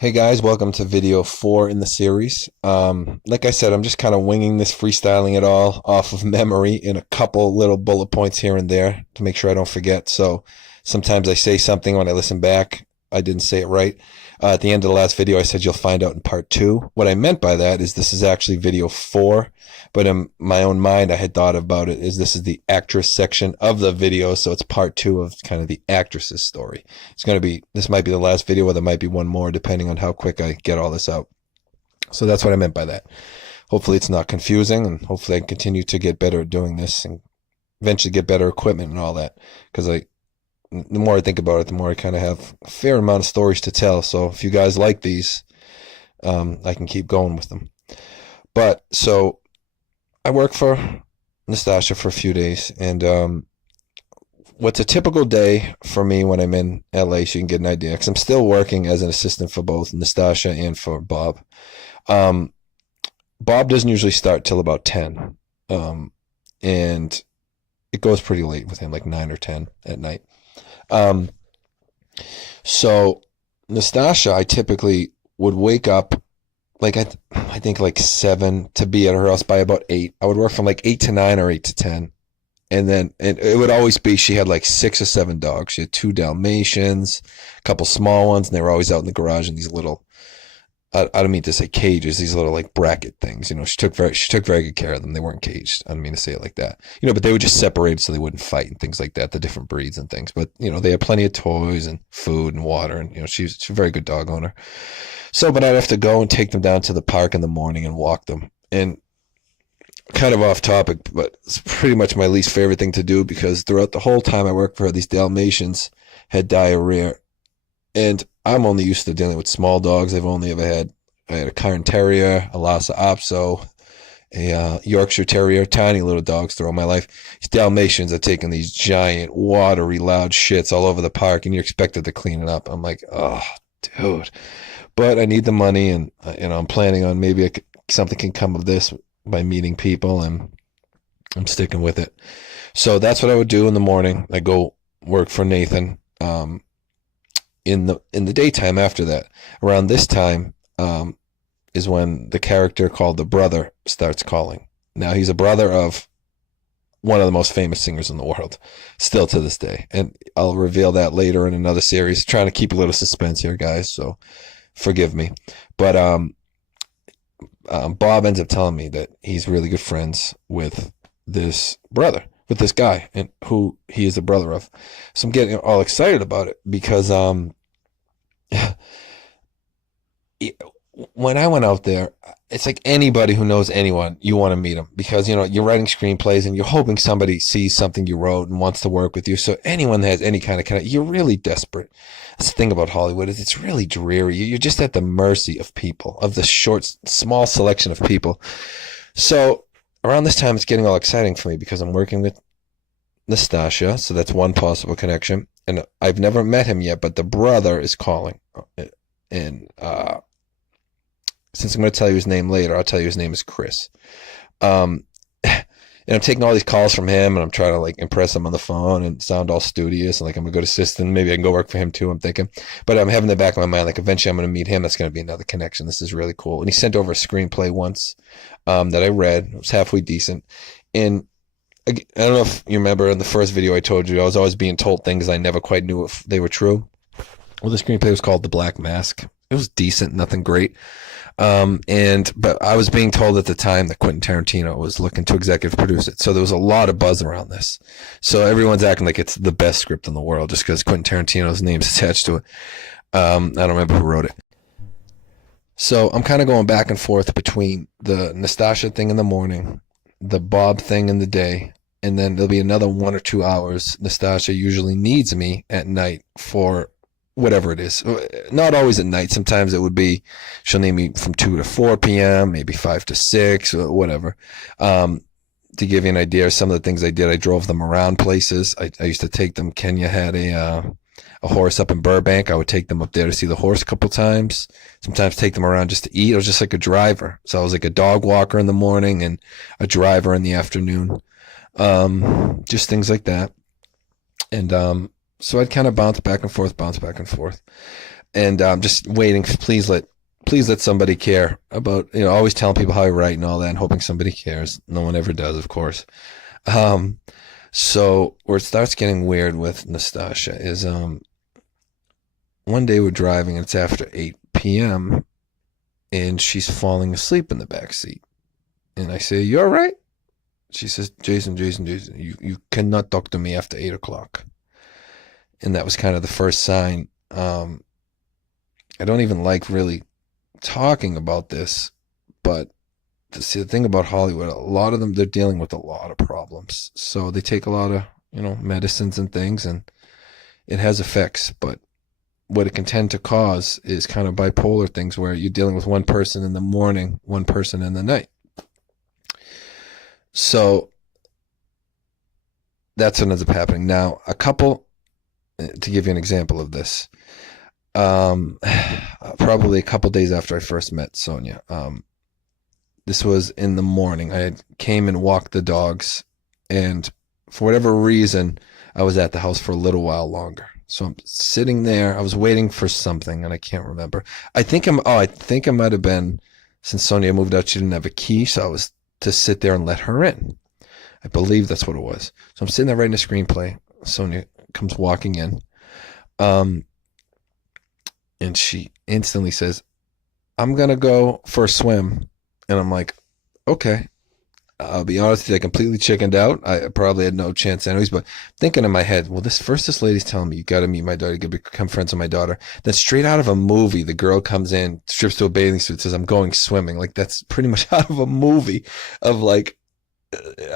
Hey guys, welcome to video 4 in the series. Like I said, I'm just kind of winging this, freestyling it all off of memory in a couple little bullet points here and there to make sure I don't forget. So sometimes I say something when I listen back, I didn't say it right. At the end of the last video, I said you'll find out in part 2. What I meant by that is this is actually video 4, but in my own mind, I had thought about it as this is the actress section of the video, so it's part 2 of kind of the actress's story. This might be the last video, or there might be one more, depending on how quick I get all this out. So that's what I meant by that. Hopefully it's not confusing, and hopefully I can continue to get better at doing this and eventually get better equipment and all that. Because the more I think about it, the more I kind of have a fair amount of stories to tell. So if you guys like these, I can keep going with them. But so I work for Nastassja for a few days, and what's a typical day for me when I'm in LA, so you can get an idea, because I'm still working as an assistant for both Nastassja and for Bob. Bob doesn't usually start till about 10, and it goes pretty late with him, like 9 or 10 at night. So Nastassja, I typically would wake up like I think like 7 to be at her house by about 8. I would work from like 8 to 9 or 8 to 10. And then it would always be, she had like 6 or 7 dogs. She had 2 Dalmatians, a couple small ones, and they were always out in the garage in these little, I don't mean to say cages, these little like bracket things. She took very good care of them. They weren't caged. I don't mean to say it like that. But they were just separated so they wouldn't fight and things like that, the different breeds and things. But, they had plenty of toys and food and water, and, she's a very good dog owner. So, but I'd have to go and take them down to the park in the morning and walk them. And kind of off topic, but it's pretty much my least favorite thing to do, because throughout the whole time I worked for her, these Dalmatians had diarrhea. And I'm only used to dealing with small dogs. I had a Cairn Terrier, a Lhasa Apso, a Yorkshire Terrier, tiny little dogs throughout my life. These Dalmatians are taking these giant, watery, loud shits all over the park, and you're expected to clean it up. I'm like, oh, dude. But I need the money, and I'm planning on maybe something can come of this by meeting people, and I'm sticking with it. So that's what I would do in the morning. I go work for Nathan. In the daytime after that, around this time, is when the character called the brother starts calling. Now, he's a brother of one of the most famous singers in the world, still to this day. And I'll reveal that later in another series. Trying to keep a little suspense here, guys, so forgive me. But Bob ends up telling me that he's really good friends with this guy, and who he is a brother of. So I'm getting all excited about it, because when I went out there, it's like anybody who knows anyone, you want to meet them, because you're writing screenplays and you're hoping somebody sees something you wrote and wants to work with you. So anyone that has any kind of you're really desperate. That's the thing about Hollywood, is it's really dreary. You're just at the mercy of people, of the small selection of people. So around this time, it's getting all exciting for me, because I'm working with Nastassja, so that's one possible connection. And I've never met him yet, but the brother is calling. And since I'm going to tell you his name later, I'll tell you his name is Chris. And I'm taking all these calls from him, and I'm trying to like impress him on the phone and sound all studious, and like I'm a good assistant. Maybe I can go work for him too, I'm thinking. But I'm having the back of my mind, like eventually I'm going to meet him. That's going to be another connection. This is really cool. And he sent over a screenplay once that I read. It was halfway decent. And I don't know if you remember in the first video I told you, I was always being told things I never quite knew if they were true. Well, the screenplay was called The Black Mask. It was decent, nothing great. But I was being told at the time that Quentin Tarantino was looking to executive produce it. So there was a lot of buzz around this. So everyone's acting like it's the best script in the world just because Quentin Tarantino's name's attached to it. I don't remember who wrote it. So I'm kind of going back and forth between the Nastassja thing in the morning, the Bob thing in the day, and then there'll be another 1 or 2 hours. Nastassja usually needs me at night for whatever it is. Not always at night. Sometimes it would be, she'll need me from 2 to 4 p.m., maybe 5 to 6, or whatever. To give you an idea of some of the things I did, I drove them around places. I used to take them. Kenya had a horse up in Burbank. I would take them up there to see the horse a couple times. Sometimes take them around just to eat. I was just like a driver. So I was like a dog walker in the morning and a driver in the afternoon. Just things like that. And so I'd kind of bounce back and forth. and just waiting. Please let somebody care about, always telling people how I write and all that, and hoping somebody cares. No one ever does, of course. Um, so where it starts getting weird with Nastassja is one day we're driving and it's after 8 p.m. and she's falling asleep in the back seat. And I say, "You all right?" She says, Jason, you cannot talk to me after 8 o'clock. And that was kind of the first sign. I don't even like really talking about this, but see, the thing about Hollywood, a lot of them, they're dealing with a lot of problems. So they take a lot of, medicines and things, and it has effects. But what it can tend to cause is kind of bipolar things where you're dealing with one person in the morning, one person in the night. So that's what ends up happening. Now, to give you an example of this, probably a couple days after I first met Sonia, this was in the morning. I came and walked the dogs, and for whatever reason, I was at the house for a little while longer. So I'm sitting there. I was waiting for something, and I can't remember. I think it might have been, since Sonia moved out, she didn't have a key, so I was to sit there and let her in. I believe that's what it was. So I'm sitting there writing a screenplay. Sonia comes walking in, and she instantly says, "I'm gonna go for a swim." And I'm like, "Okay." I'll be honest with you, I completely chickened out. I probably had no chance anyways, but thinking in my head, well, this lady's telling me you got to meet my daughter, you got to become friends with my daughter. Then straight out of a movie, the girl comes in, strips to a bathing suit, says, "I'm going swimming." Like, that's pretty much out of a movie, of like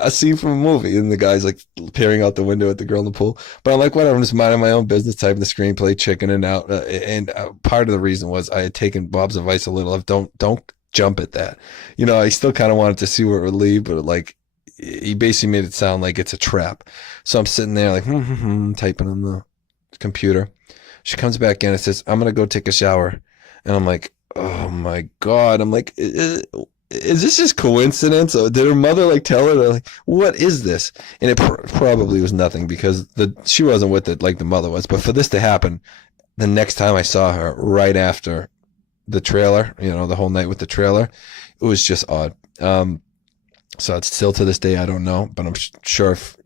a scene from a movie. And the guy's like peering out the window at the girl in the pool. But I'm like, whatever, I'm just minding my own business, typing the screenplay, chickening out. And part of the reason was I had taken Bob's advice a little of don't jump at that. I still kind of wanted to see where it would lead, but like, he basically made it sound like it's a trap. So I'm sitting there like, typing on the computer. She comes back in and says, "I'm going to go take a shower." And I'm like, oh my God. I'm like, is this just coincidence? Or did her mother like tell her, like, what is this? And it probably was nothing, because she wasn't with it like the mother was. But for this to happen, the next time I saw her, right after the trailer, the whole night with the trailer, it was just odd. So it's still to this day, I don't know, but I'm sure if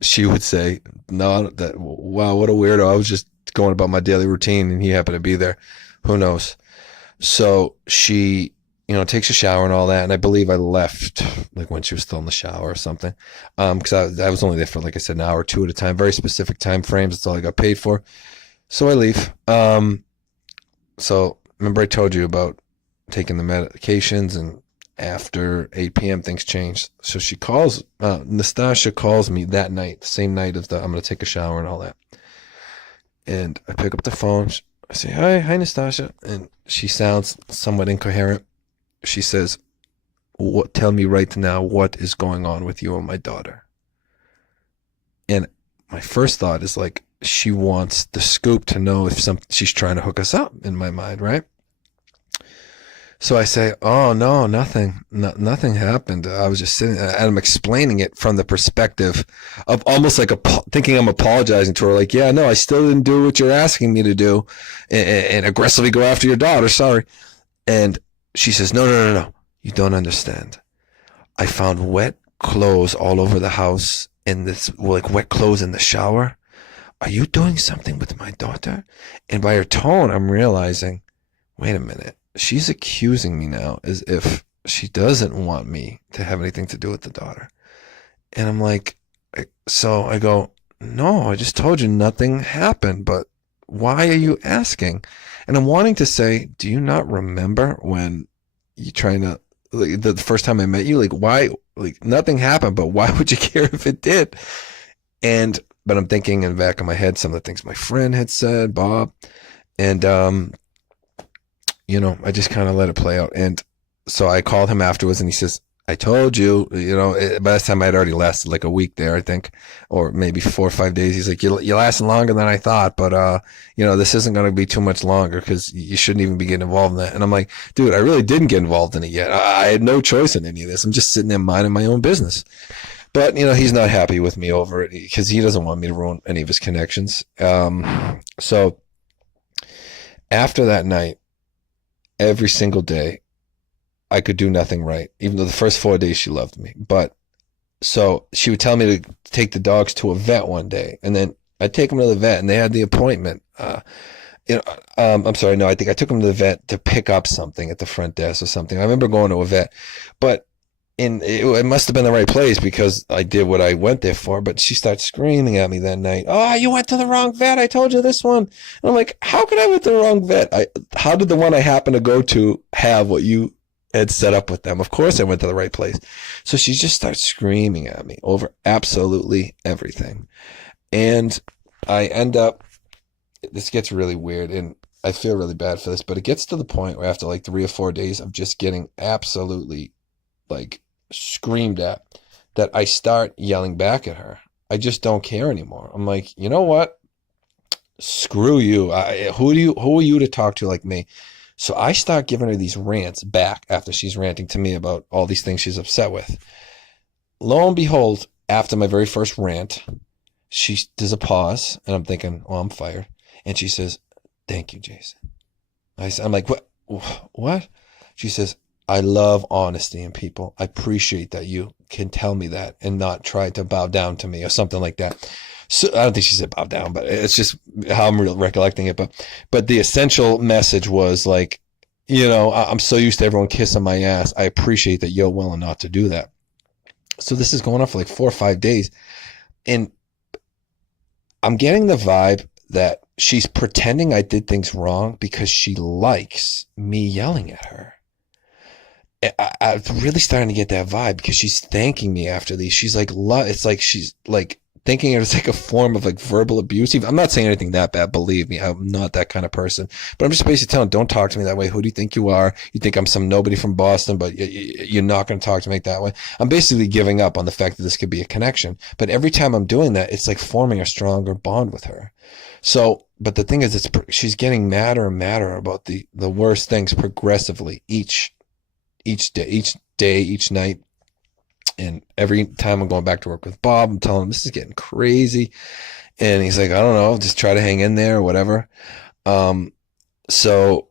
she would say, "No, wow, what a weirdo. I was just going about my daily routine and he happened to be there." Who knows? So she, takes a shower and all that. And I believe I left like when she was still in the shower or something. Cause I was only there for, like I said, an hour or two at a time, very specific time frames. That's all I got paid for. So I leave. So remember I told you about taking the medications, and after 8 p.m. things changed. So she calls, Nastassja calls me that night, the same night as I'm going to take a shower and all that. And I pick up the phone. I say, hi Nastassja. And she sounds somewhat incoherent. She says, tell me right now, what is going on with you and my daughter? And my first thought is like, she wants the scoop to know if she's trying to hook us up, in my mind, right? So I say, "Oh no, nothing happened. I was just sitting," and I'm explaining it from the perspective of almost like thinking I'm apologizing to her, like, "Yeah, no, I still didn't do what you're asking me to do, and aggressively go after your daughter. Sorry." And she says, No, you don't understand. I found wet clothes all over the house, and this, like, wet clothes in the shower. Are you doing something with my daughter? And by her tone, I'm realizing, wait a minute. She's accusing me now as if she doesn't want me to have anything to do with the daughter. And I'm like, so I go, "No, I just told you nothing happened, but why are you asking?" And I'm wanting to say, do you not remember when you trying to, like, the first time I met you, like, why, like, nothing happened, but why would you care if it did? But I'm thinking in the back of my head some of the things my friend had said, Bob, and I just kind of let it play out. And so I called him afterwards, and he says, "I told you." By this time I had already lasted like a week there, I think, or maybe 4 or 5 days. He's like, "You're lasting longer than I thought, but this isn't going to be too much longer, because you shouldn't even be getting involved in that." And I'm like, dude, I really didn't get involved in it yet. I had no choice in any of this. I'm just sitting there minding my own business. But, he's not happy with me over it, because he doesn't want me to ruin any of his connections. So After that night, every single day, I could do nothing right, even though the first 4 days she loved me. But so she would tell me to take the dogs to a vet one day, and then I'd take them to the vet, and they had the appointment. I'm sorry, no, I think I took them to the vet to pick up something at the front desk or something. I remember going to a vet, but it must have been the right place because I did what I went there for. But she started screaming at me that night. Oh, you went to the wrong vet. I told you this one. And I'm like, how could I went to the wrong vet? How did the one I happened to go to have what you had set up with them? Of course I went to the right place. So she just starts screaming at me over absolutely everything. And I end up, this gets really weird and I feel really bad for this, but it gets to the point where after like 3 or 4 days of just getting absolutely like screamed at, that I start yelling back at her. I just don't care anymore. I'm like, you know what? Screw you. Who are you to talk to like me? So I start giving her these rants back after she's ranting to me about all these things she's upset with. Lo and behold, after my very first rant, there's a pause, and I'm thinking, oh, I'm fired. And she says, thank you, Jason. I'm like, what? What? She says, I love honesty in people. I appreciate that you can tell me that and not try to bow down to me or something like that. So I don't think she said bow down, but it's just how I'm recollecting it. But the essential message was like, I'm so used to everyone kissing my ass. I appreciate that you're willing not to do that. So this is going on for like 4 or 5 days. And I'm getting the vibe that she's pretending I did things wrong because she likes me yelling at her. I'm really starting to get that vibe because she's thanking me after these. She's like, it's like she's like thinking it's like a form of like verbal abuse. I'm not saying anything that bad. Believe me, I'm not that kind of person. But I'm just basically telling, don't talk to me that way. Who do you think you are? You think I'm some nobody from Boston, but you're not going to talk to me that way. I'm basically giving up on the fact that this could be a connection. But every time I'm doing that, it's like forming a stronger bond with her. So, but the thing is, she's getting madder and madder about the worst things progressively each day, each night. And every time I'm going back to work with Bob, I'm telling him this is getting crazy. And he's like, I don't know, just try to hang in there or whatever. So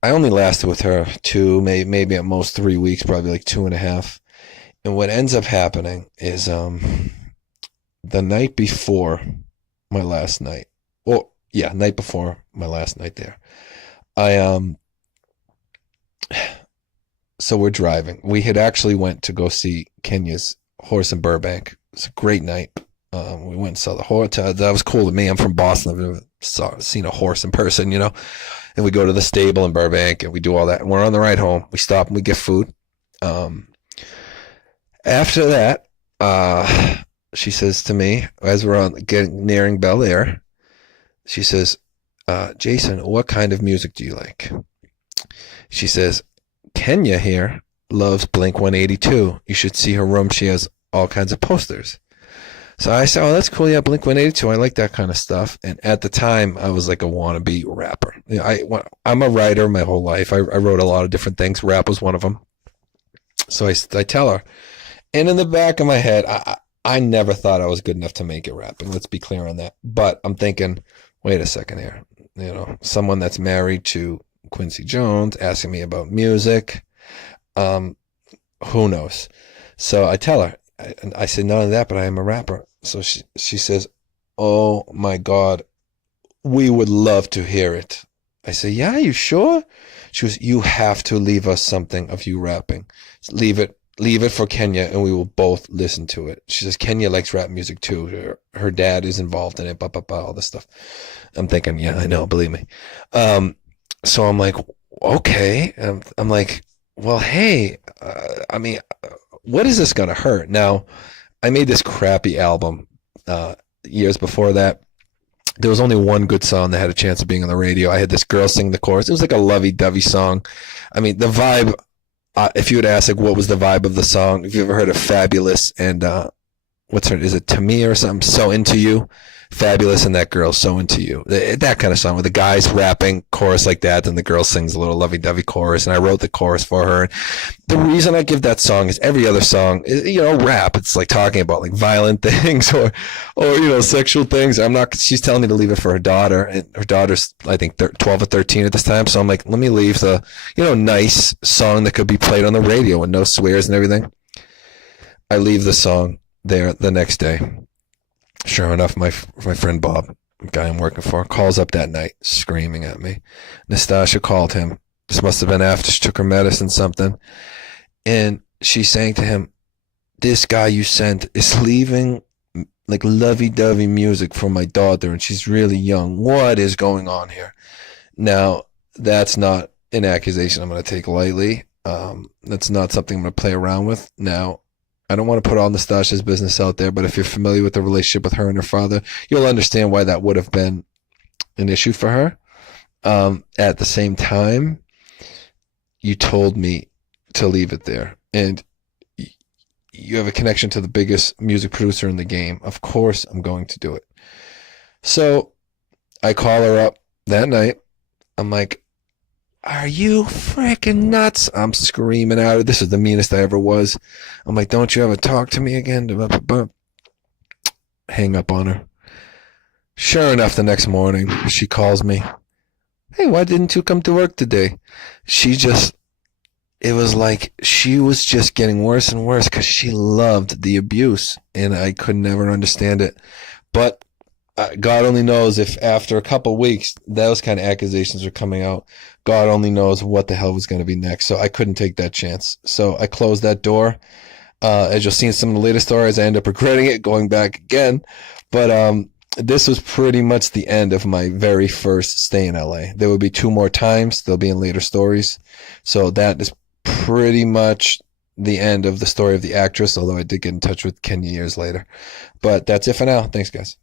I only lasted with her 2, maybe at most 3 weeks, probably like 2.5. And what ends up happening is the night before my last night. Well, yeah, night before my last night there. So we're driving. We had actually went to go see Kenya's horse in Burbank. It's a great night. We went and saw the horse. That was cool to me. I'm from Boston. I've never seen a horse in person, And we go to the stable in Burbank and we do all that. And we're on the ride home. We stop and we get food. After that, she says to me, as we're nearing Bel Air, she says, Jason, what kind of music do you like? She says, Kenya here loves Blink-182. You should see her room. She has all kinds of posters. So I said, oh, that's cool. Yeah, Blink-182. I like that kind of stuff. And at the time, I was like a wannabe rapper. I'm a writer my whole life. I wrote a lot of different things. Rap was one of them. So I tell her. And in the back of my head, I never thought I was good enough to make it rapping. Let's be clear on that. But I'm thinking, wait a second here. Someone that's married to Quincy Jones asking me about music. Who knows? So I tell her, I said, none of that, but I am a rapper. So she says, oh my God, we would love to hear it. I say, yeah, you sure? She goes, you have to leave us something of you rapping. Leave it for Kenya and we will both listen to it. She says, Kenya likes rap music too. Her dad is involved in it, all this stuff. I'm thinking, yeah, I know, believe me. So I'm like, okay. I'm like, well, hey, what is this going to hurt? Now, I made this crappy album years before that. There was only one good song that had a chance of being on the radio. I had this girl sing the chorus. It was like a lovey-dovey song. I mean, the vibe, if you would ask, like, what was the vibe of the song? If you ever heard of Fabulous and, is it Tamia or something? So Into You? Fabulous and That Girl, So Into You. That kind of song where the guy's rapping chorus like that, then the girl sings a little lovey-dovey chorus, and I wrote the chorus for her. The reason I give that song is every other song is, rap. It's like talking about like violent things or sexual things. She's telling me to leave it for her daughter, and her daughter's, I think, 12 or 13 at this time. So I'm like, let me leave the, nice song that could be played on the radio and no swears and everything. I leave the song there the next day. Sure enough, my friend Bob, the guy I'm working for, calls up that night screaming at me. Nastassja called him. This must have been after she took her medicine, something. And she's saying to him, this guy you sent is leaving like lovey-dovey music for my daughter, and she's really young. What is going on here? Now, that's not an accusation I'm going to take lightly. That's not something I'm going to play around with. Now, I don't want to put all Nastassja's business out there, but if you're familiar with the relationship with her and her father, you'll understand why that would have been an issue for her. At the same time, you told me to leave it there, and you have a connection to the biggest music producer in the game. Of course, I'm going to do it. So I call her up that night. I'm like, are you freaking nuts? I'm screaming out. This is the meanest I ever was. I'm like, don't you ever talk to me again? Hang up on her. Sure enough, the next morning, she calls me. Hey, why didn't you come to work today? It was like she was just getting worse and worse because she loved the abuse, and I could never understand it. But God only knows if after a couple of weeks those kind of accusations were coming out. God only knows what the hell was going to be next. So I couldn't take that chance. So I closed that door. As you'll see in some of the later stories, I end up regretting it, going back again. But this was pretty much the end of my very first stay in LA. There will be 2 more times. They'll be in later stories. So that is pretty much the end of the story of the actress, although I did get in touch with Kenya years later. But that's it for now. Thanks, guys.